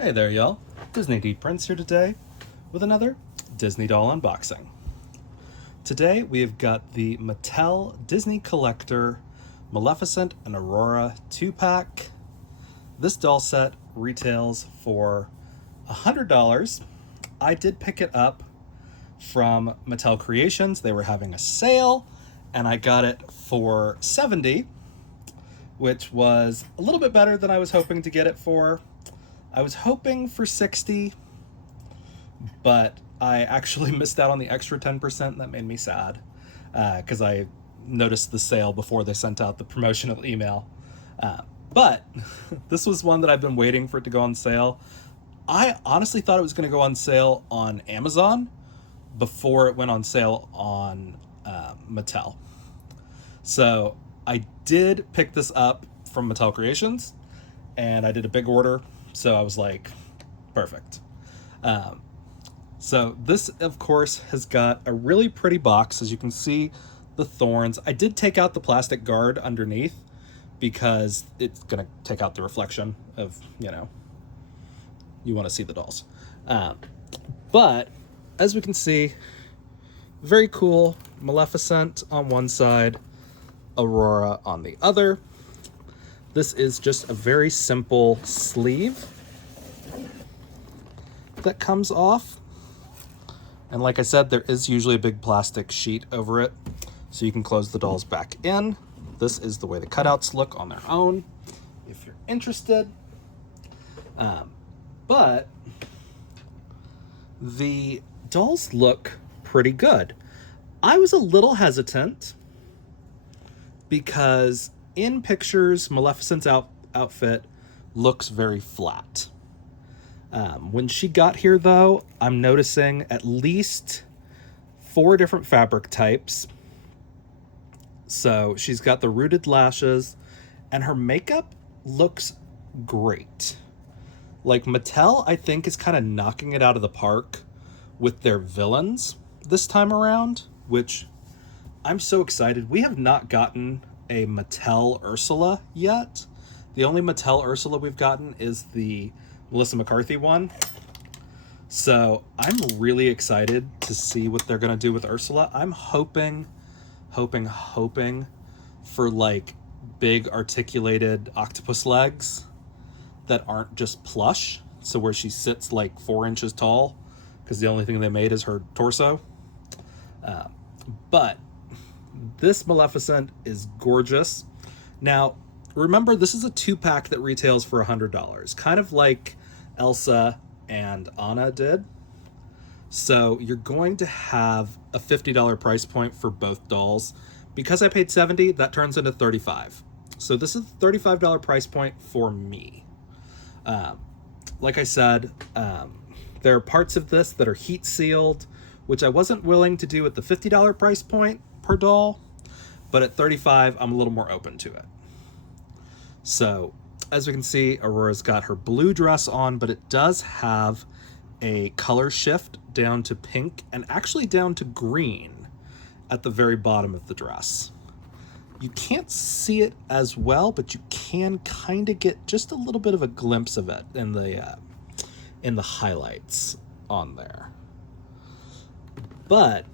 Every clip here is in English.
Hey there, y'all. Disney D Prince here today with another Disney doll unboxing. Today we have got the Mattel Disney Collector Maleficent and Aurora 2-pack. This doll set retails for $100. I did pick it up from Mattel Creations. They were having a sale and I got it for $70, which was a little bit better than I was hoping to get it for. I was hoping for $60, but I actually missed out on the extra 10%. That made me sad because I noticed the sale before they sent out the promotional email. But this was one that I've been waiting for it to go on sale. I honestly thought it was going to go on sale on Amazon before it went on sale on Mattel. So I did pick this up from Mattel Creations, and I did a big order. So I was like, perfect. So this, of course, has got a really pretty box. As you can see, the thorns. I did take out the plastic guard underneath because it's going to take out the reflection of, you want to see the dolls. But as we can see, very cool. Maleficent on one side, Aurora on the other. This is just a very simple sleeve that comes off. And like I said, there is usually a big plastic sheet over it, so you can close the dolls back in. This is the way the cutouts look on their own, if you're interested. But the dolls look pretty good. I was a little hesitant because in pictures, Maleficent's outfit looks very flat. When she got here, though, I'm noticing at least 4 different fabric types. So she's got the rooted lashes, and her makeup looks great. Like, Mattel, I think, is kind of knocking it out of the park with their villains this time around, which I'm so excited. We have not gotten a Mattel Ursula yet. The only Mattel Ursula we've gotten is the Melissa McCarthy one. So I'm really excited to see what they're going to do with Ursula. I'm hoping for like big articulated octopus legs that aren't just plush. So where she sits like 4 inches tall, because the only thing they made is her torso. But this Maleficent is gorgeous. Now, remember, this is a 2-pack that retails for $100, kind of like Elsa and Anna did. So you're going to have a $50 price point for both dolls. Because I paid $70, that turns into $35. So this is a $35 price point for me. Like I said, there are parts of this that are heat sealed, which I wasn't willing to do at the $50 price point per doll, but at $35, I'm a little more open to it. So, as we can see, Aurora's got her blue dress on, but it does have a color shift down to pink and actually down to green at the very bottom of the dress. You can't see it as well, but you can kind of get just a little bit of a glimpse of it in the highlights on there. But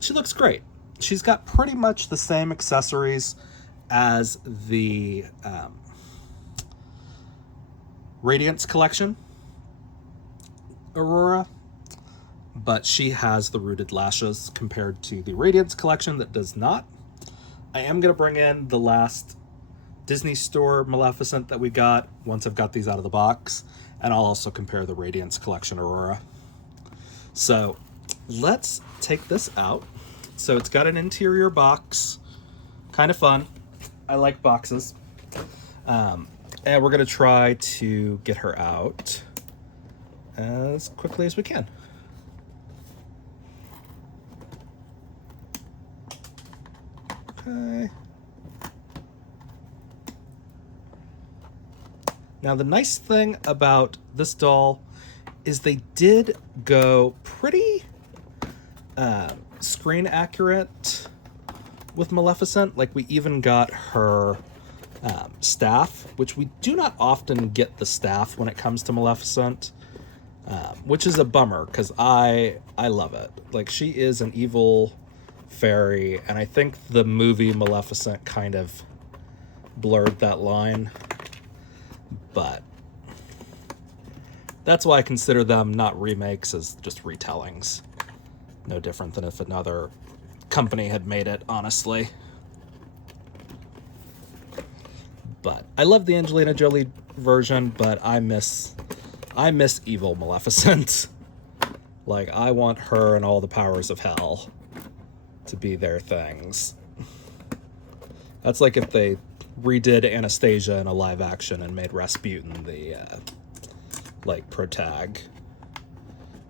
she looks great. She's got pretty much the same accessories as the Radiance collection Aurora, but she has the rooted lashes compared to the Radiance collection that does not. I am going to bring in the last Disney Store Maleficent that we got once I've got these out of the box, and I'll also compare the Radiance collection Aurora. So let's take this out. So it's got an interior box, kind of fun. I like boxes. And we're going to try to get her out as quickly as we can. Okay. Now, the nice thing about this doll is they did go pretty screen accurate with Maleficent. Like, we even got her staff, which we do not often get the staff when it comes to Maleficent, which is a bummer because I love it. Like, she is an evil fairy, and I think the movie Maleficent kind of blurred that line, but that's why I consider them not remakes, as just retellings. No different than if another company had made it, honestly. But I love the Angelina Jolie version, but I miss evil Maleficent. Like, I want her and all the powers of hell to be their things. That's like if they redid Anastasia in a live action and made Rasputin the like protag,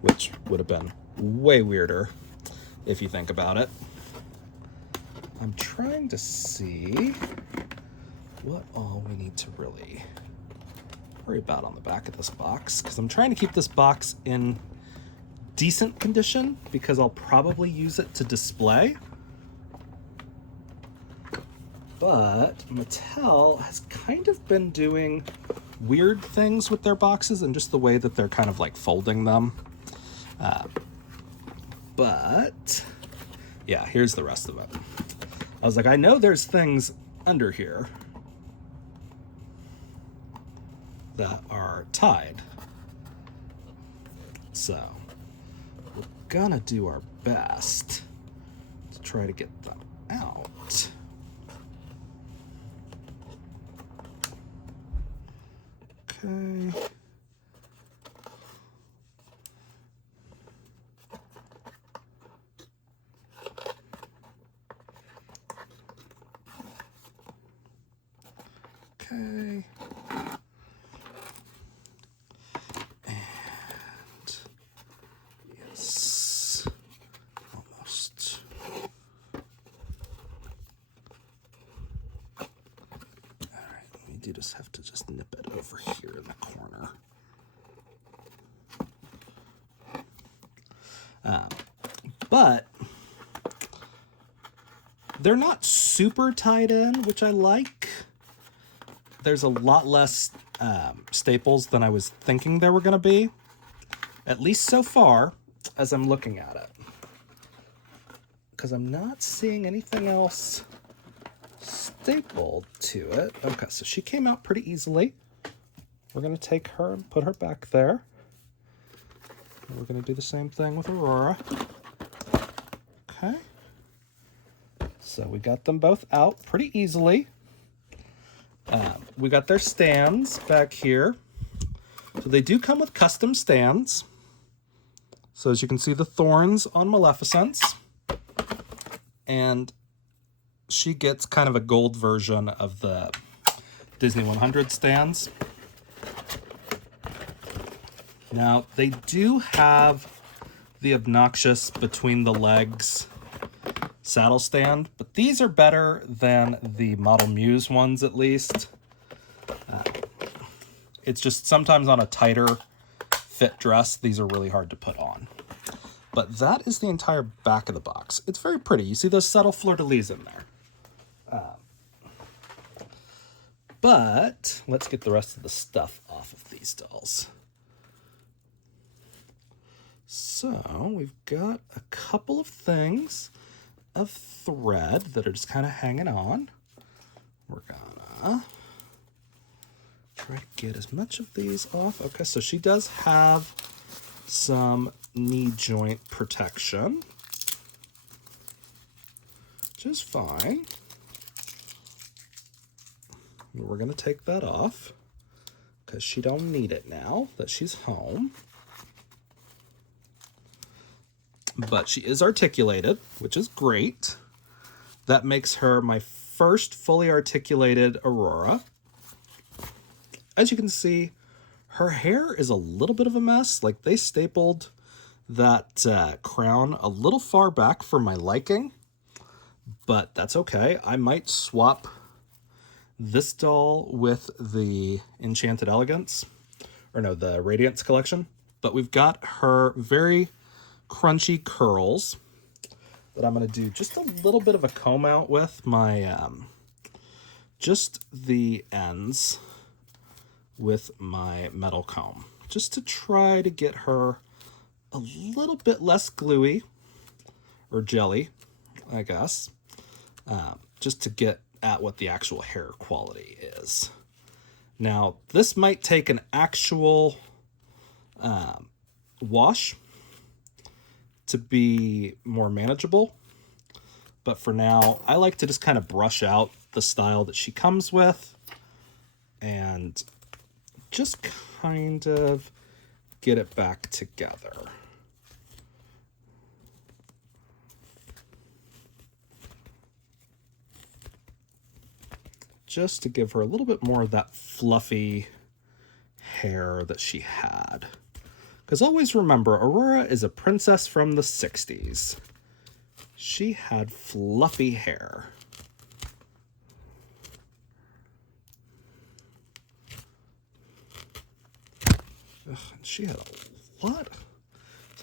which would have been way weirder if you think about it. I'm trying to see what all we need to really worry about on the back of this box, because I'm trying to keep this box in decent condition because I'll probably use it to display. But Mattel has kind of been doing weird things with their boxes and just the way that they're kind of like folding them. But yeah, here's the rest of it. I was like, I know there's things under here that are tied. So we're gonna do our best to try to get them out. Okay. Okay. And yes, almost. All right, we do just have to just nip it over here in the corner. But they're not super tied in, which I like. There's a lot less staples than I was thinking there were going to be, at least so far as I'm looking at it, because I'm not seeing anything else stapled to it. Okay, so she came out pretty easily. We're going to take her and put her back there. And we're going to do the same thing with Aurora. Okay. So we got them both out pretty easily. We got their stands back here. So they do come with custom stands. So as you can see, the thorns on Maleficent's. And she gets kind of a gold version of the Disney 100 stands. Now, they do have the obnoxious between the legs saddle stand, but these are better than the Model Muse ones, at least. It's just sometimes on a tighter fit dress, these are really hard to put on. But that is the entire back of the box. It's very pretty. You see those subtle fleur-de-lis in there. But let's get the rest of the stuff off of these dolls. So we've got a couple of things of thread that are just kind of hanging on. We're gonna try to get as much of these off. Okay, so she does have some knee joint protection, which is fine. We're gonna take that off because she don't need it now that she's home. But she is articulated, which is great. That makes her my first fully articulated Aurora. As you can see, her hair is a little bit of a mess. Like, they stapled that crown a little far back for my liking, but that's okay. I might swap this doll with the Enchanted Elegance, or no, the Radiance collection. But we've got her very crunchy curls that I'm going to do just a little bit of a comb out with my just the ends with my metal comb, just to try to get her a little bit less gluey, or jelly, I guess, just to get at what the actual hair quality is. Now, this might take an actual wash to be more manageable, but for now, I like to just kind of brush out the style that she comes with and just kind of get it back together. Just to give her a little bit more of that fluffy hair that she had. Because always remember, Aurora is a princess from the 60s. She had fluffy hair. Ugh, she had a lot.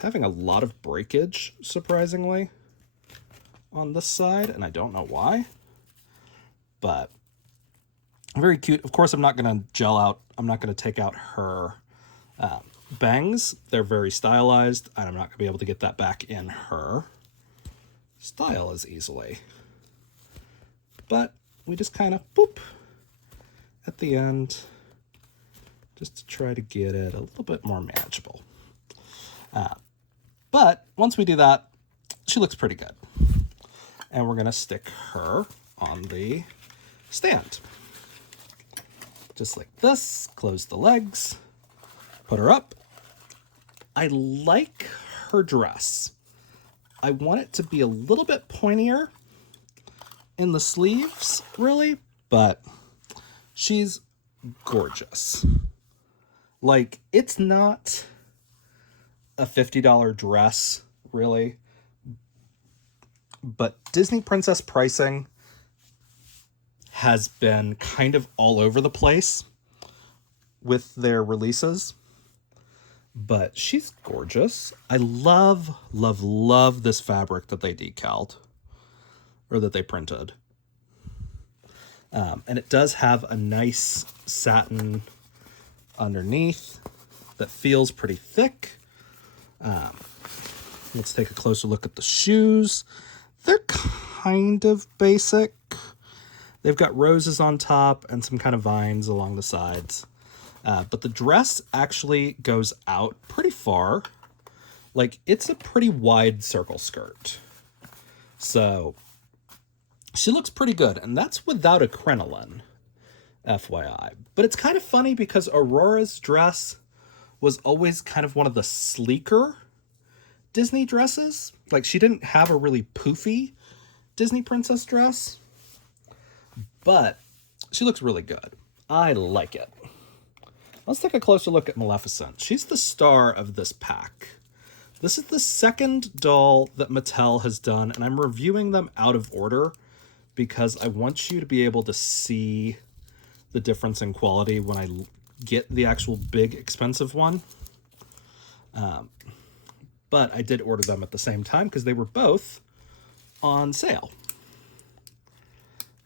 Having a lot of breakage, surprisingly, on this side, and I don't know why. But very cute. Of course, I'm not going to gel out. I'm not going to take out her bangs. They're very stylized, and I'm not going to be able to get that back in her style as easily. But we just kind of boop at the end, just to try to get it a little bit more manageable. But once we do that, she looks pretty good. And we're going to stick her on the stand. Just like this, close the legs, put her up. I like her dress. I want it to be a little bit pointier in the sleeves, really, but she's gorgeous. Like, it's not a $50 dress, really, but Disney Princess pricing has been kind of all over the place with their releases, but she's gorgeous. I love, love, love this fabric that they decaled, or that they printed. And it does have a nice satin underneath that feels pretty thick. Let's take a closer look at the shoes. They're kind of basic. They've got roses on top and some kind of vines along the sides. But the dress actually goes out pretty far. Like, it's a pretty wide circle skirt. So she looks pretty good, and that's without a crinoline, FYI. But it's kind of funny because Aurora's dress was always kind of one of the sleeker Disney dresses. Like, she didn't have a really poofy Disney princess dress, but she looks really good. I like it. Let's take a closer look at Maleficent. She's the star of this pack. This is the second doll that Mattel has done, and I'm reviewing them out of order because I want you to be able to see the difference in quality when I get the actual big expensive one. But I did order them at the same time because they were both on sale.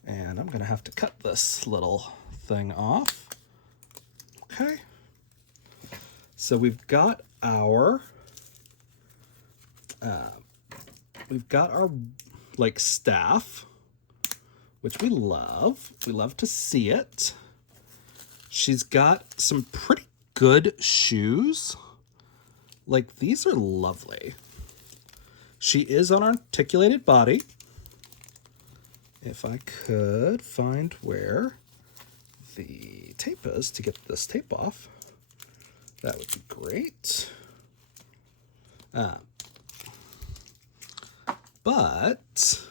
And I'm going to have to cut this little thing off. Okay. So we've got our like staff, which we love. We love to see it. She's got some pretty good shoes. Like, these are lovely. She is on articulated body. If I could find where the tape is to get this tape off, that would be great. But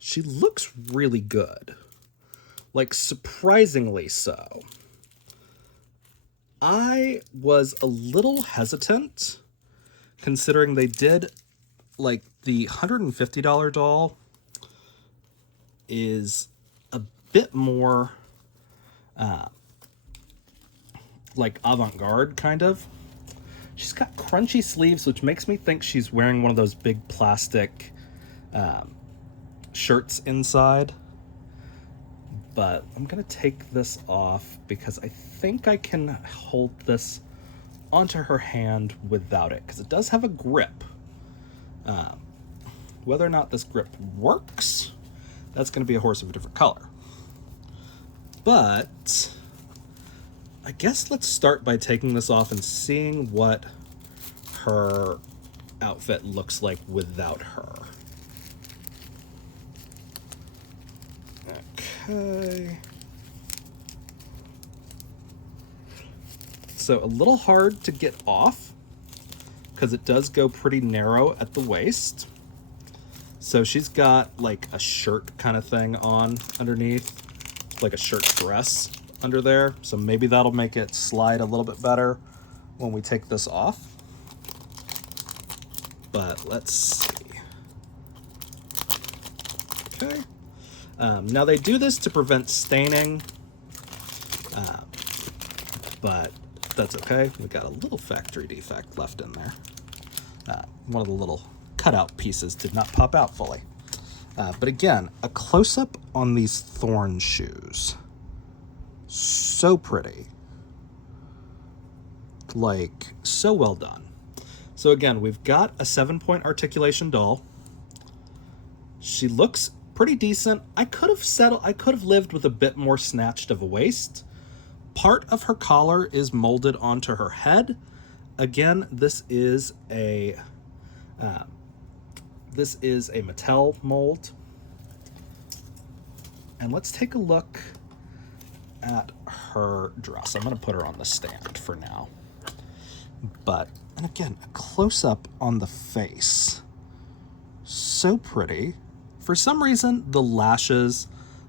she looks really good. Like, surprisingly so. I was a little hesitant, considering they did, like, the $150 doll is a bit more, like, avant-garde, kind of. She's got crunchy sleeves, which makes me think she's wearing one of those big plastic shirts inside. But I'm gonna take this off because I think I can hold this onto her hand without it, because it does have a grip. Whether or not this grip works, that's gonna be a horse of a different color. But I guess let's start by taking this off and seeing what her outfit looks like without her. Okay. So a little hard to get off because it does go pretty narrow at the waist. So she's got like a shirt kind of thing on underneath, like a shirt dress under there. So maybe that'll make it slide a little bit better when we take this off. But let's see. Okay. Now they do this to prevent staining, but that's okay. We got a little factory defect left in there. One of the little cutout pieces did not pop out fully. But again, a close-up on these thorn shoes. So pretty. Like, so well done. So again, we've got a 7-point articulation doll. She looks pretty decent. I could have lived with a bit more snatched of a waist. Part of her collar is molded onto her head. Again, this is a Mattel mold. And let's take a look at her dress. I'm going to put her on the stand for now. And again, a close-up on the face. So pretty. For some reason, the lashes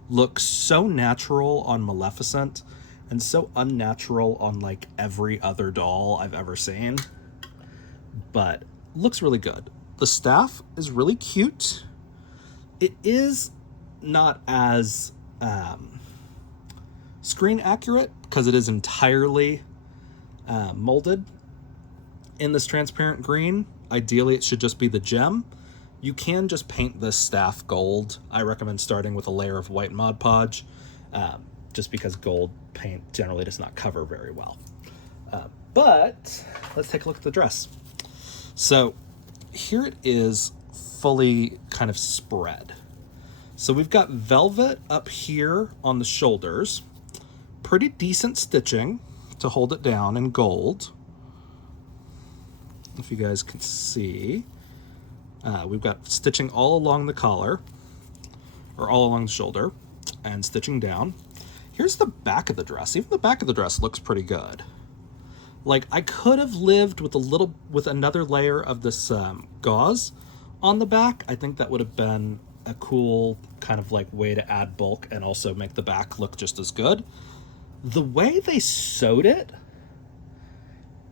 look so natural on Maleficent and so unnatural on like every other doll I've ever seen. But looks really good. The staff is really cute. It is not as screen accurate because it is entirely molded in this transparent green. Ideally, it should just be the gem. You can just paint this staff gold. I recommend starting with a layer of white Mod Podge, just because gold paint generally does not cover very well. But let's take a look at the dress. So here it is fully kind of spread. So we've got velvet up here on the shoulders, pretty decent stitching to hold it down in gold. If you guys can see. We've got stitching all along the collar, or all along the shoulder, and stitching down. Here's the back of the dress. Even the back of the dress looks pretty good. Like, I could have lived with another layer of this gauze on the back. I think that would have been a cool kind of like way to add bulk and also make the back look just as good. The way they sewed it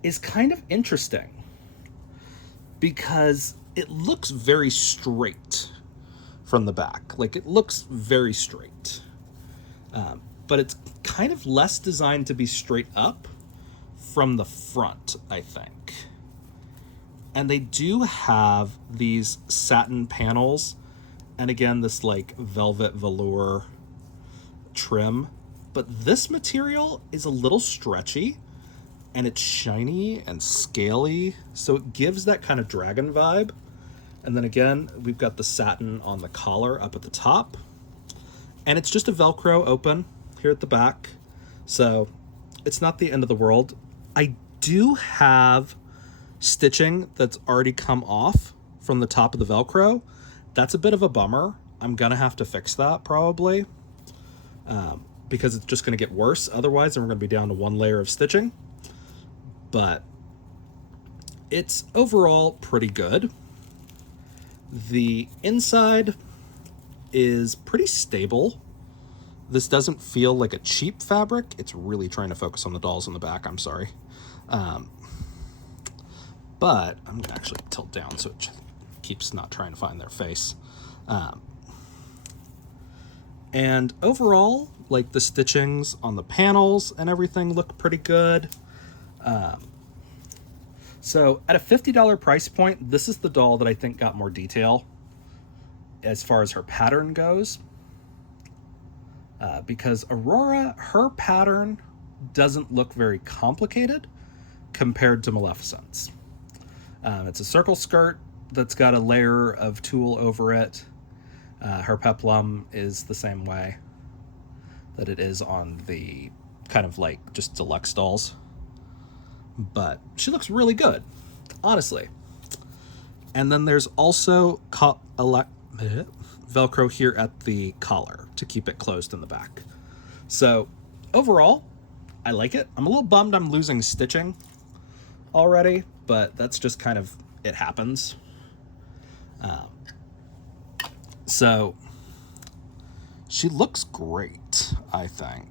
is kind of interesting because it looks very straight from the back. Like, it looks very straight. But it's kind of less designed to be straight up from the front, I think. And they do have these satin panels, and again, this like velvet velour trim. But this material is a little stretchy, and it's shiny and scaly, so it gives that kind of dragon vibe. And then again, we've got the satin on the collar up at the top. And it's just a Velcro open here at the back. So it's not the end of the world. I do have stitching that's already come off from the top of the Velcro. That's a bit of a bummer. I'm gonna have to fix that probably, because it's just gonna get worse otherwise, and we're gonna be down to one layer of stitching. But it's overall pretty good. The inside is pretty stable. This doesn't feel like a cheap fabric. It's really trying to focus on the dolls in the back. I'm sorry. But I'm gonna actually tilt down so it keeps not trying to find their face. And overall, like, the stitchings on the panels and everything look pretty good. So at a $50 price point, this is the doll that I think got more detail as far as her pattern goes. Because Aurora, her pattern doesn't look very complicated compared to Maleficent's. It's a circle skirt that's got a layer of tulle over it. Her peplum is the same way that it is on the kind of like just deluxe dolls. But she looks really good, honestly. And then there's also Velcro here at the collar to keep it closed in the back. So overall, I like it. I'm a little bummed I'm losing stitching already, but that's just kind of, it happens. So she looks great, I think.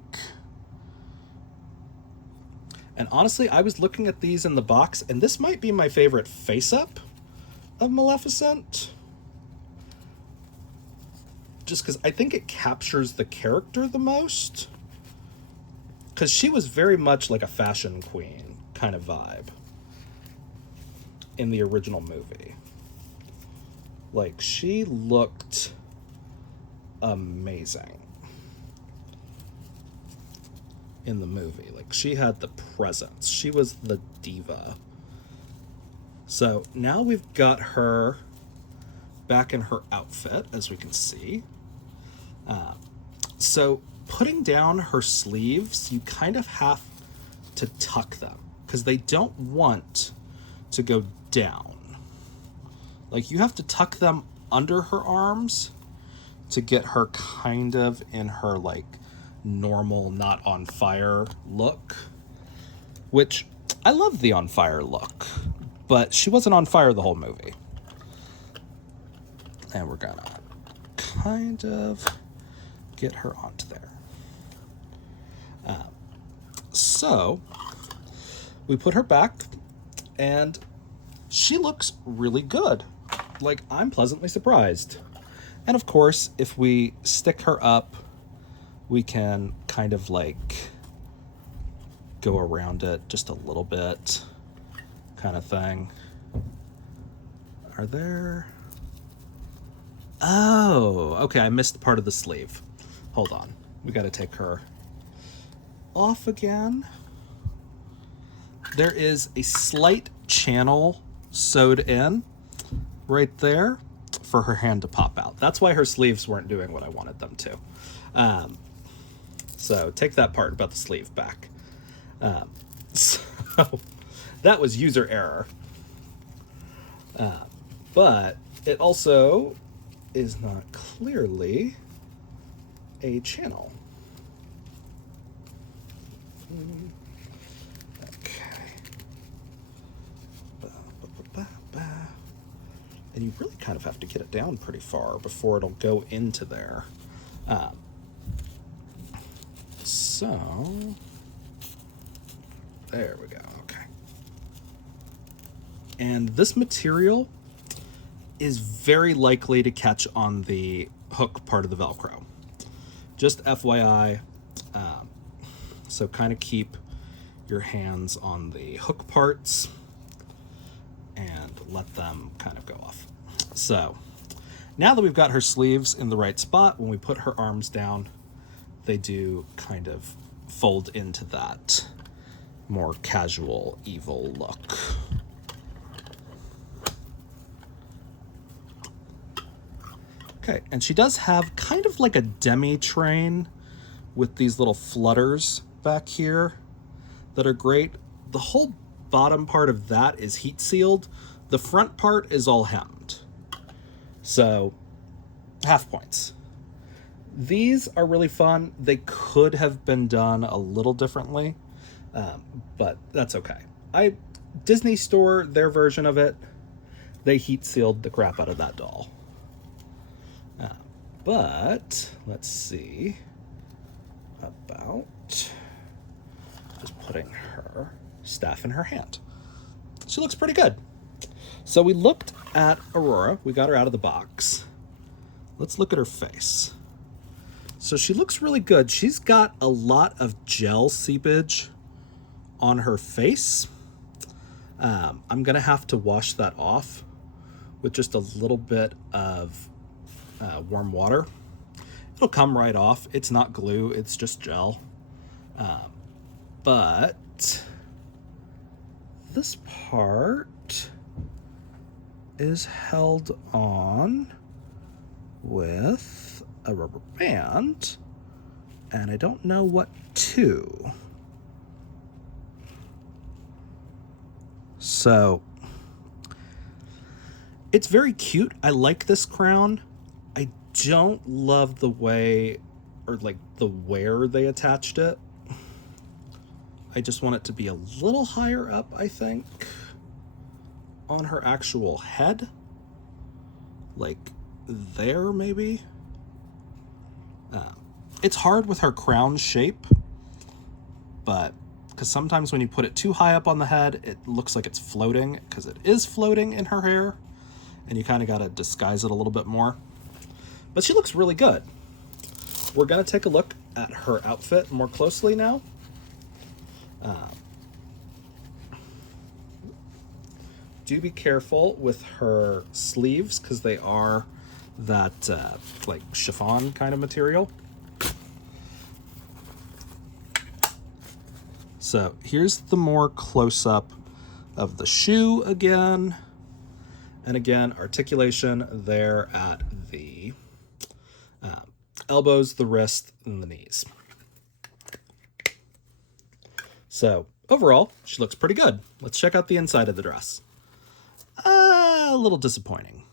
And honestly, I was looking at these in the box, and this might be my favorite face-up of Maleficent. Just because I think it captures the character the most. Because she was very much like a fashion queen kind of vibe in the original movie. Like, she looked amazing in the movie. Like, she had the presence. She was the diva. So now we've got her back in her outfit, as we can see. So putting down her sleeves, you kind of have to tuck them because they don't want to go down. Like, you have to tuck them under her arms to get her kind of in her like normal, not on fire look, which I love the on fire look, but she wasn't on fire the whole movie. And we're gonna kind of get her onto there. So we put her back, and she looks really good. Like, I'm pleasantly surprised. And of course, if we stick her up, we can kind of like go around it just a little bit, kind of thing. Are there... Oh, okay, I missed part of the sleeve. Hold on. We got to take her off again. There is a slight channel sewed in right there for her hand to pop out. That's why her sleeves weren't doing what I wanted them to. So take that part about the sleeve back. So that was user error. But it also is not clearly a channel. Okay. And you really kind of have to get it down pretty far before it'll go into there. So there we go. Okay. And this material is very likely to catch on the hook part of the Velcro. Just FYI. So kind of keep your hands on the hook parts and let them kind of go off. So now that we've got her sleeves in the right spot, when we put her arms down, they do kind of fold into that more casual, evil look. Okay, and she does have kind of like a demi-train with these little flutters back here that are great. The whole bottom part of that is heat sealed. The front part is all hemmed. So, half points. These are really fun. They could have been done a little differently, but that's okay. Disney Store, their version of it, they heat sealed the crap out of that doll. But let's see about just putting her staff in her hand. She looks pretty good. So we looked at Aurora. We got her out of the box. Let's look at her face. So she looks really good. She's got a lot of gel seepage on her face. I'm going to have to wash that off with just a little bit of warm water. It'll come right off. It's not glue, it's just gel. But this part is held on with a rubber band, and I don't know what to. So it's very cute. I like this crown. I don't love the way, or like the where they attached it. I just want it to be a little higher up, I think, on her actual head. Like there, maybe. It's hard with her crown shape, but because sometimes when you put it too high up on the head, it looks like it's floating, because it is floating in her hair, and you kind of got to disguise it a little bit more. But she looks really good. We're going to take a look at her outfit more closely now. Do be careful with her sleeves, because they are that like chiffon kind of material. So here's the more close-up of the shoe again. And again, articulation there at the elbows, the wrist, and the knees. So overall, she looks pretty good. Let's check out the inside of the dress. A little disappointing.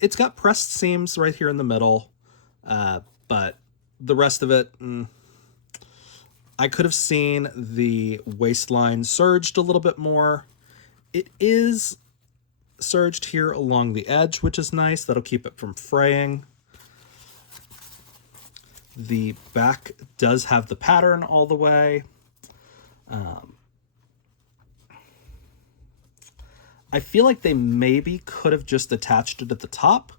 It's got pressed seams right here in the middle, but the rest of it, I could have seen the waistline surged a little bit more. It is surged here along the edge, which is nice. That'll keep it from fraying. The back does have the pattern all the way. I feel like they maybe could have just attached it at the top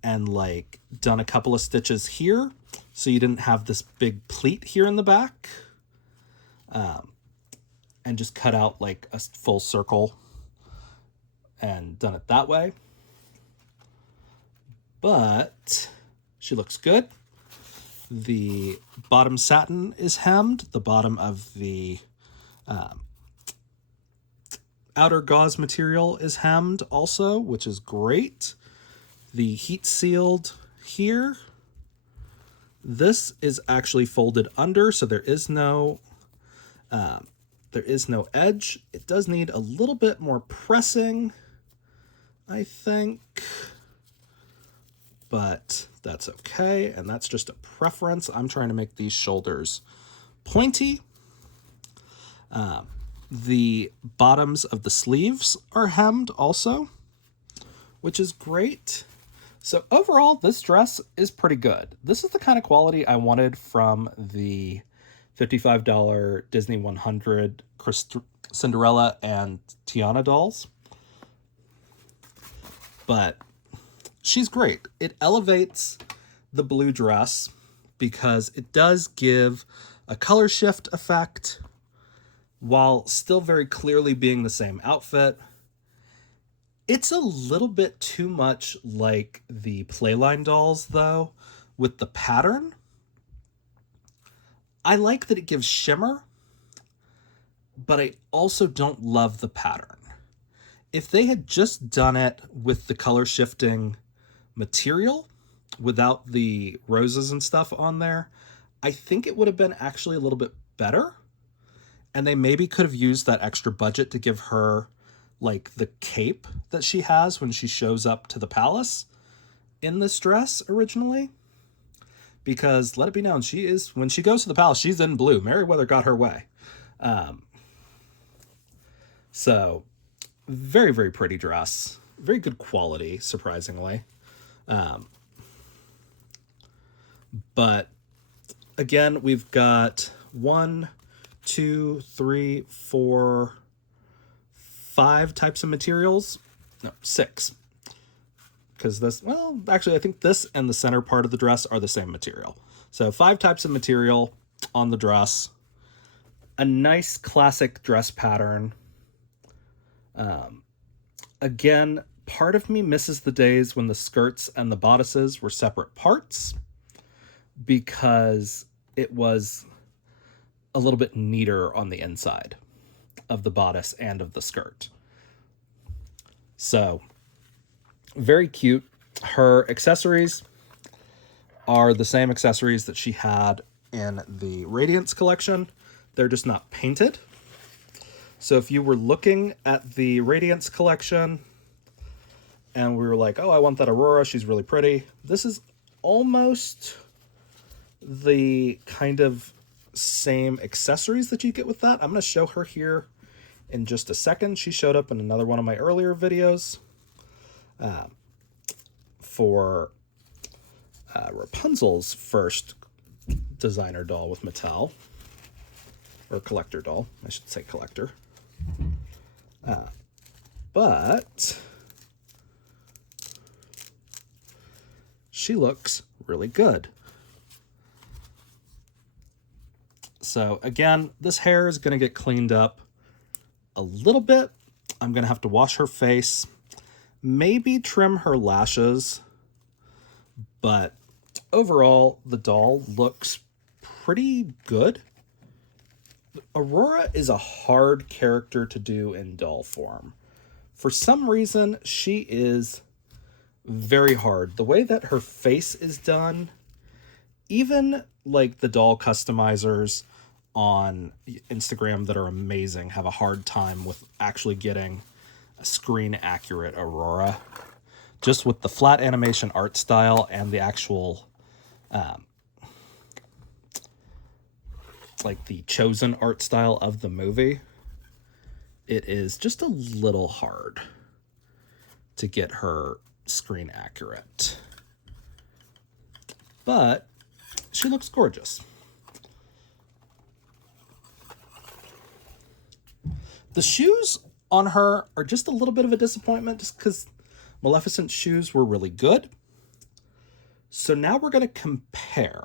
and like done a couple of stitches here, so you didn't have this big pleat here in the back, and just cut out like a full circle and done it that way. But she looks good. The bottom satin is hemmed. The bottom of the outer gauze material is hemmed also, which is great. The heat sealed here. This is actually folded under, so there is no edge. It does need a little bit more pressing, I think, but that's okay, and that's just a preference. I'm trying to make these shoulders pointy. The bottoms of the sleeves are hemmed also, which is great. So overall, this dress is pretty good. This is the kind of quality I wanted from the $55 Disney 100 Cinderella and Tiana dolls. But she's great. It elevates the blue dress because it does give a color shift effect while still very clearly being the same outfit. It's a little bit too much like the Playline dolls, though, with the pattern. I like that it gives shimmer, but I also don't love the pattern. If they had just done it with the color shifting material without the roses and stuff on there, I think it would have been actually a little bit better. And they maybe could have used that extra budget to give her like the cape that she has when she shows up to the palace in this dress originally. Because let it be known, when she goes to the palace, she's in blue. Merryweather got her way. So very, very pretty dress. Very good quality, surprisingly. But again, we've got 1, 2, 3, 4, 5 types of materials. No, 6. Because this, well, actually, I think this and the center part of the dress are the same material. So 5 types of material on the dress. A nice classic dress pattern. Again, part of me misses the days when the skirts and the bodices were separate parts, because it was a little bit neater on the inside of the bodice and of the skirt. So, very cute. Her accessories are the same accessories that she had in the Radiance collection. They're just not painted. So if you were looking at the Radiance collection and we were like, oh, I want that Aurora, she's really pretty, this is almost the kind of same accessories that you get with that. I'm going to show her here in just a second. She showed up in another one of my earlier videos for Rapunzel's first designer doll with Mattel, or collector doll, I should say collector. But she looks really good. So again, this hair is going to get cleaned up a little bit. I'm going to have to wash her face, maybe trim her lashes, but overall, the doll looks pretty good. Aurora is a hard character to do in doll form. For some reason, she is very hard. The way that her face is done, even like the doll customizers on Instagram that are amazing have a hard time with actually getting a screen accurate Aurora. Just with the flat animation art style and the actual like the chosen art style of the movie, it is just a little hard to get her screen accurate. But she looks gorgeous. The shoes on her are just a little bit of a disappointment, just because Maleficent's shoes were really good. So now we're going to compare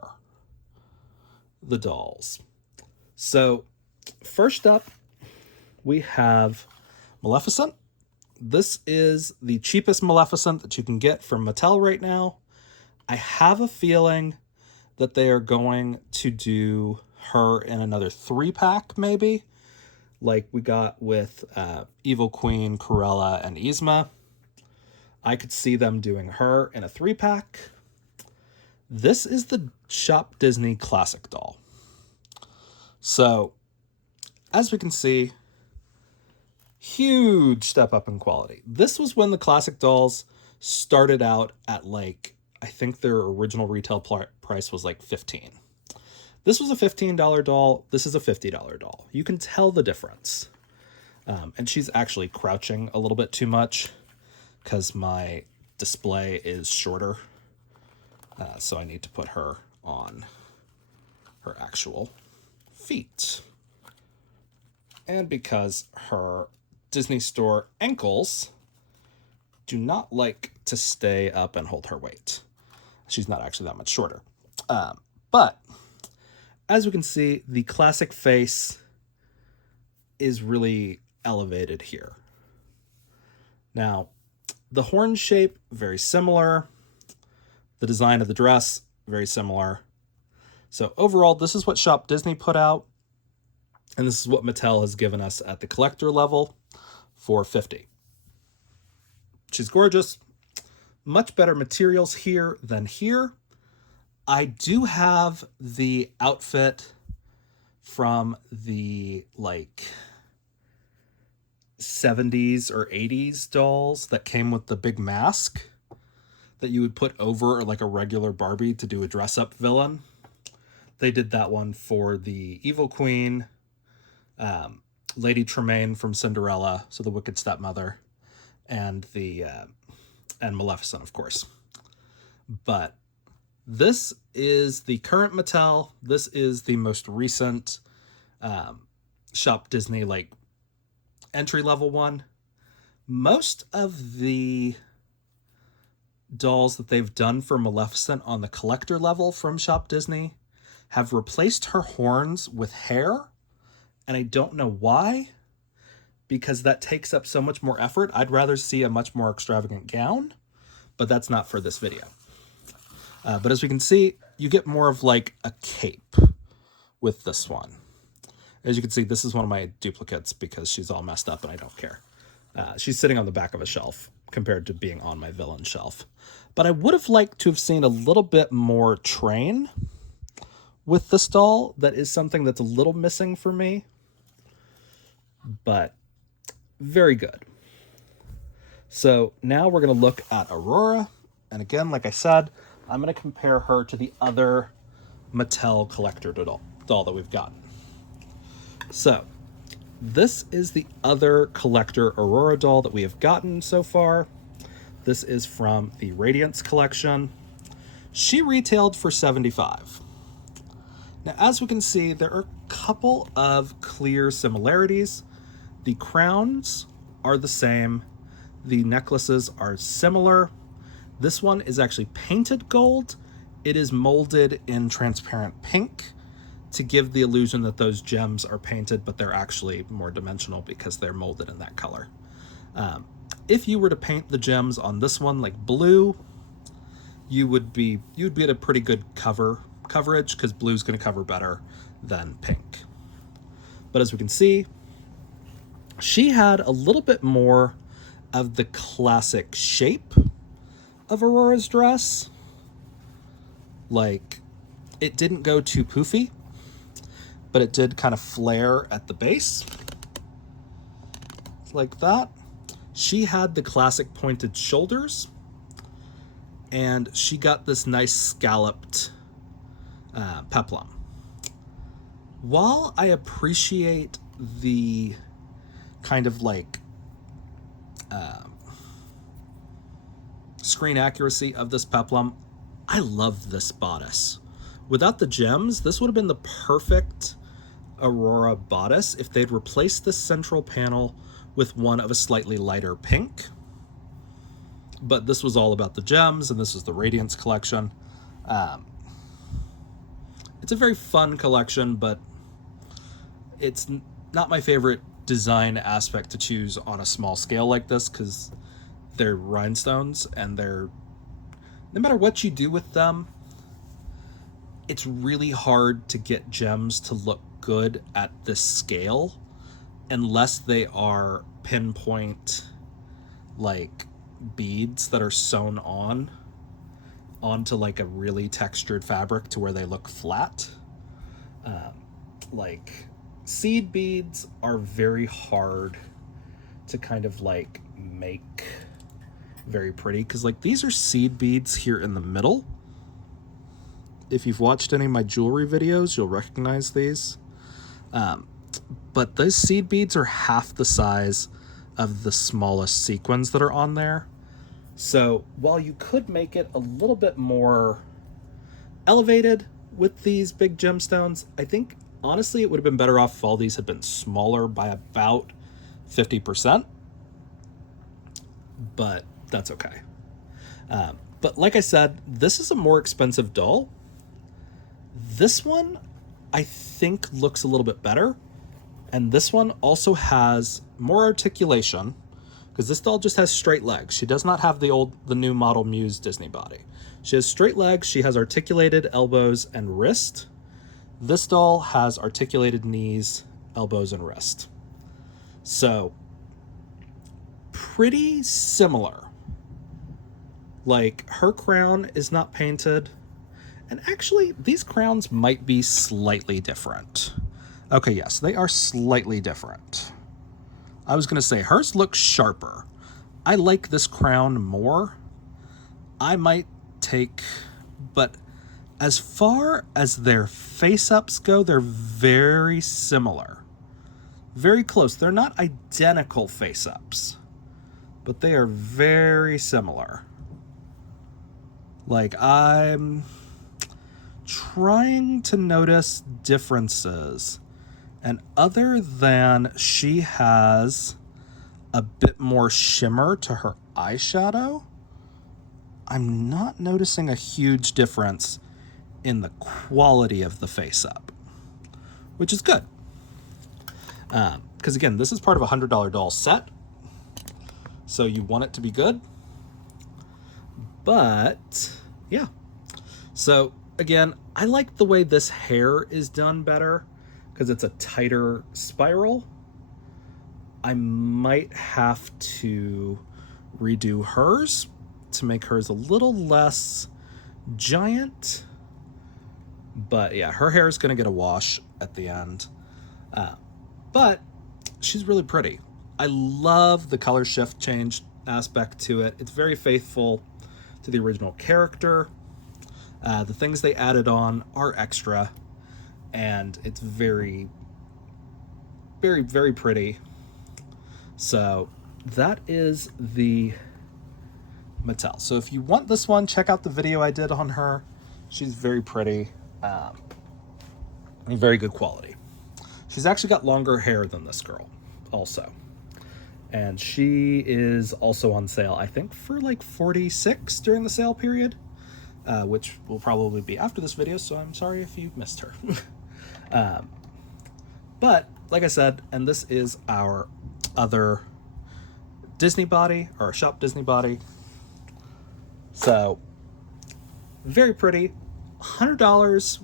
the dolls. So first up, we have Maleficent. This is the cheapest Maleficent that you can get from Mattel right now. I have a feeling that they are going to do her in another 3-pack, maybe, like we got with Evil Queen, Cruella, and Yzma. I could see them doing her in a 3-pack. This is the Shop Disney Classic doll. So, as we can see, huge step up in quality. This was when the classic dolls started out at like, I think their original retail price was like $15. This was a $15 doll. This is a $50 doll. You can tell the difference. And she's actually crouching a little bit too much because my display is shorter. So I need to put her on her actual feet. And because her Disney Store ankles do not like to stay up and hold her weight. She's not actually that much shorter. But as we can see, the classic face is really elevated here. Now, the horn shape, very similar. The design of the dress, very similar. So overall, this is what Shop Disney put out. And this is what Mattel has given us at the collector level for $50. She's gorgeous. Much better materials here than here. I do have the outfit from the like 70s or 80s dolls that came with the big mask that you would put over like a regular Barbie to do a dress-up villain. They did that one for the Evil Queen, Lady Tremaine from Cinderella, so the Wicked Stepmother, and and Maleficent, of course. But this is the current Mattel. This is the most recent Shop Disney like entry-level one. Most of the dolls that they've done for Maleficent on the collector level from Shop Disney have replaced her horns with hair, and I don't know why. because that takes up so much more effort. I'd rather see a much more extravagant gown, but that's not for this video. But as we can see, you get more of like a cape with this one. As you can see, this is one of my duplicates because she's all messed up and I don't care. She's sitting on the back of a shelf compared to being on my villain shelf. But I would have liked to have seen a little bit more train with this doll. That is something that's a little missing for me, but very good. So now we're going to look at Aurora. And again, like I said, I'm going to compare her to the other Mattel collector doll that we've gotten. So this is the other collector Aurora doll that we have gotten so far. This is from the Radiance collection. She retailed for $75. Now, as we can see, there are a couple of clear similarities. The crowns are the same. The necklaces are similar. This one is actually painted gold. It is molded in transparent pink to give the illusion that those gems are painted, but they're actually more dimensional because they're molded in that color. If you were to paint the gems on this one like blue, you'd be at a pretty good coverage because blue's going to cover better than pink. But as we can see, she had a little bit more of the classic shape of Aurora's dress. Like, it didn't go too poofy, but it did kind of flare at the base. Like that. She had the classic pointed shoulders, and she got this nice scalloped peplum. While I appreciate the kind of like screen accuracy of this peplum, I love this bodice. Without the gems, this would have been the perfect Aurora bodice if they'd replaced the central panel with one of a slightly lighter pink. But this was all about the gems, and this is the Radiance collection. It's a very fun collection, but it's not my favorite design aspect to choose on a small scale like this, because they're rhinestones, and no matter what you do with them, it's really hard to get gems to look good at this scale unless they are pinpoint like beads that are sewn onto like a really textured fabric to where they look flat. Like seed beads are very hard to kind of like make very pretty, because like these are seed beads here in the middle. If you've watched any of my jewelry videos, you'll recognize these. But those seed beads are half the size of the smallest sequins that are on there. So while you could make it a little bit more elevated with these big gemstones, I think honestly it would have been better off if all these had been smaller by about 50%. But that's okay. But like I said, this is a more expensive doll. This one, I think, looks a little bit better. And this one also has more articulation, because this doll just has straight legs. She does not have the new model Muse Disney body. She has straight legs. She has articulated elbows and wrist. This doll has articulated knees, elbows, and wrist. So, pretty similar. Like, her crown is not painted. And actually, these crowns might be slightly different. Okay, yes, they are slightly different. I was going to say, hers looks sharper. I like this crown more. I might take... But as far as their face-ups go, they're very similar. Very close. They're not identical face-ups, but they are very similar. Like, I'm trying to notice differences. And other than she has a bit more shimmer to her eyeshadow, I'm not noticing a huge difference in the quality of the face-up, which is good. because again, this is part of a $100 doll set, so you want it to be good. But yeah, so again, I like the way this hair is done better because it's a tighter spiral. I might have to redo hers to make hers a little less giant. But yeah, her hair is going to get a wash at the end. But she's really pretty. I love the color shift change aspect to it. It's very faithful to the original character. The things they added on are extra, and it's very, very, very pretty. So that is the Mattel. So if you want this one, check out the video I did on her. She's very pretty, and very good quality. She's actually got longer hair than this girl also. And she is also on sale, I think, for like $46 during the sale period, which will probably be after this video, so I'm sorry if you missed her. But, like I said, and this is our other Disney body, or Shop Disney body. So, very pretty. $100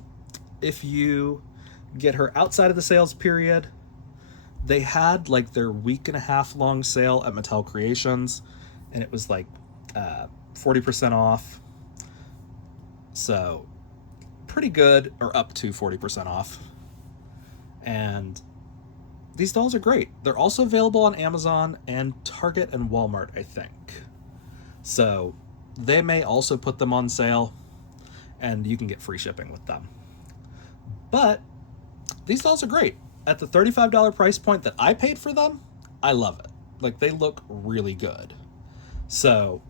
if you get her outside of the sales period. They had like their week and a half long sale at Mattel Creations, and it was like 40% off. So pretty good, or up to 40% off. And these dolls are great. They're also available on Amazon and Target and Walmart, I think. So they may also put them on sale, and you can get free shipping with them. But these dolls are great. At the $35 price point that I paid for them, I love it. Like, they look really good. So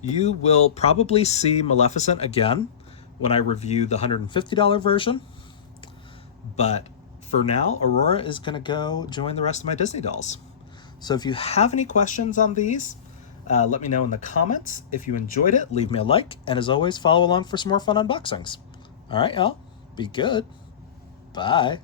you will probably see Maleficent again when I review the $150 version. But for now, Aurora is going to go join the rest of my Disney dolls. So if you have any questions on these, let me know in the comments. If you enjoyed it, leave me a like. And as always, follow along for some more fun unboxings. All right, y'all. Be good. Bye.